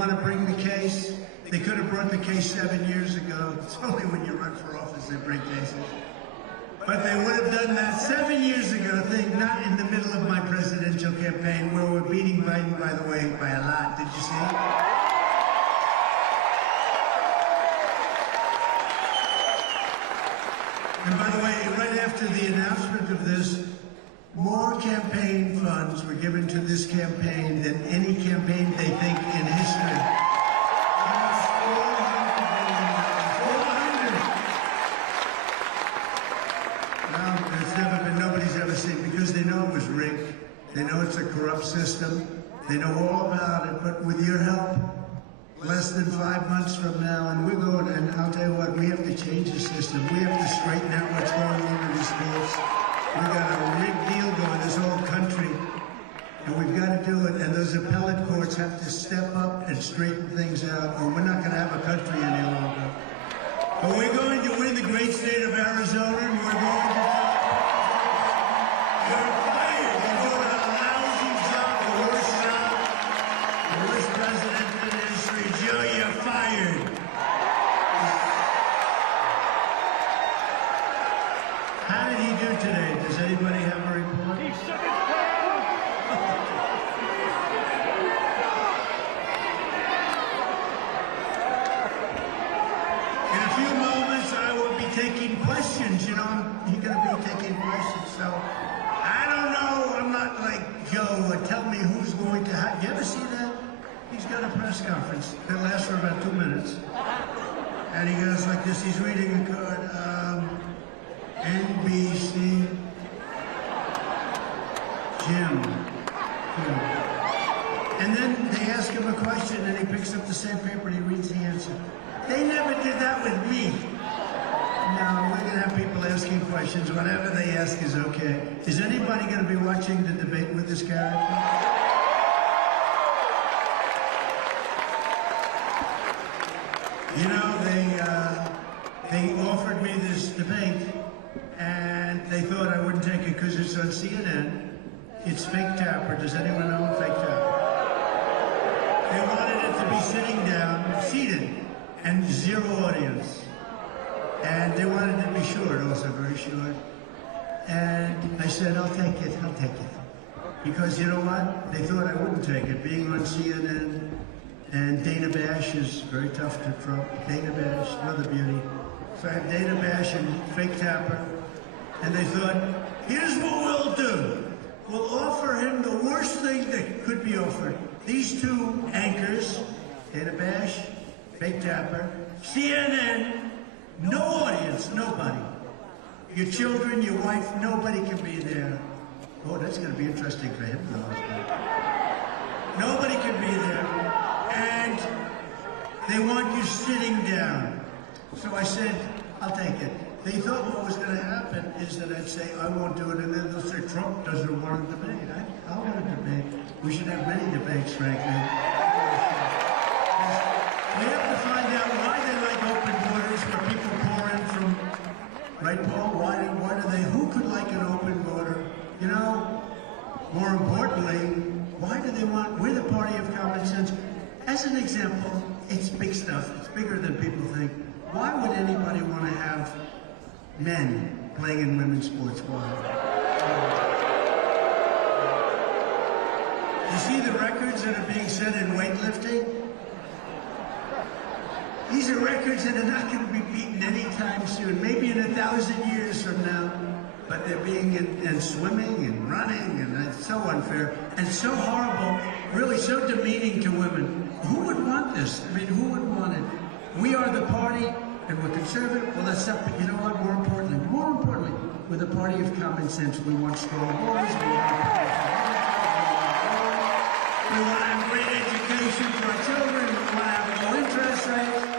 want to bring the case. They could have brought the case 7 years ago. It's only when you run for office they bring cases. But they would have done that 7 years ago, not in the middle of my presidential campaign, where we're beating Biden, by the way, by a lot. Did you see? And by the way, right after the announcement of this, more campaign funds were given to this campaign than any campaign they think in history. Almost $400 million. 400. Now, it's never been, nobody's ever seen, because they know it was rigged. They know it's a corrupt system. They know all about it, but with your help, less than 5 months from now, and we're going, and I'll tell you what, we have to change the system. We have to straighten out what's going on in the schools. We've got a rigged deal going, this whole country, and we've got to do it, and those appellate courts have to step up and straighten things out, or we're not going to have a country any longer. But we're going to win the great state of Arizona, and we're going to... You're fired. You're doing a lousy job, the worst president in history. Joe, you're fired. How did he do today? Does anybody have a report? He shook his pants. In a few moments, I will be taking questions. You know, he's going to be taking questions. So, I don't know. I'm not like Joe. Tell me who's going to have. You ever see that? He's got a press conference that lasts for about 2 minutes. And he goes like this. He's reading a card. NBC, Jim. And then they ask him a question, and he picks up the same paper and he reads the answer. They never did that with me. No, we're going to have people asking questions. Whatever they ask is okay. Is anybody going to be watching the debate with this character? You know, they offered me this debate, and they thought I wouldn't take it because it's on CNN. It's fake tapper. Does anyone know fake tapper? They wanted it to be sitting down, seated, and zero audience. And they wanted it to be short, also very short. And I said, I'll take it. Because you know what? They thought I wouldn't take it. Being on CNN, and Dana Bash is very tough to Trump. Dana Bash, another beauty. So I have Dana Bash and fake tapper. And they thought, here's what we'll do. We'll offer him the worst thing that could be offered. These two anchors, Dana Bash, fake tapper, CNN, no audience, nobody. Your children, your wife, nobody can be there. Oh, that's going to be interesting for him, though. Nobody can be there. And they want you sitting down. So I said, I'll take it. They thought what was going to happen is that I'd say, I won't do it, and then they'll say, Trump doesn't want a debate. I want a debate. We should have many debates, frankly. We have to find out why they like open borders where people pour in from, right, Paul? Why do they, who could like an open border? You know, more importantly, why do they want, we're the party of common sense. As an example, it's big stuff. It's bigger than people think. Why would anybody want to have men playing in women's sports? Why? You see the records that are being set in weightlifting? These are records that are not going to be beaten anytime soon, maybe in 1,000 years from now. But they're being in swimming and running, and it's so unfair and so horrible, really so demeaning to women. Who would want this? I mean, who would want it? We are the party, and we're conservative. Well, that's not, but you know what? More importantly, we're the party of common sense. We want strong borders. We want to have great education for our children. We want to have low interest rates.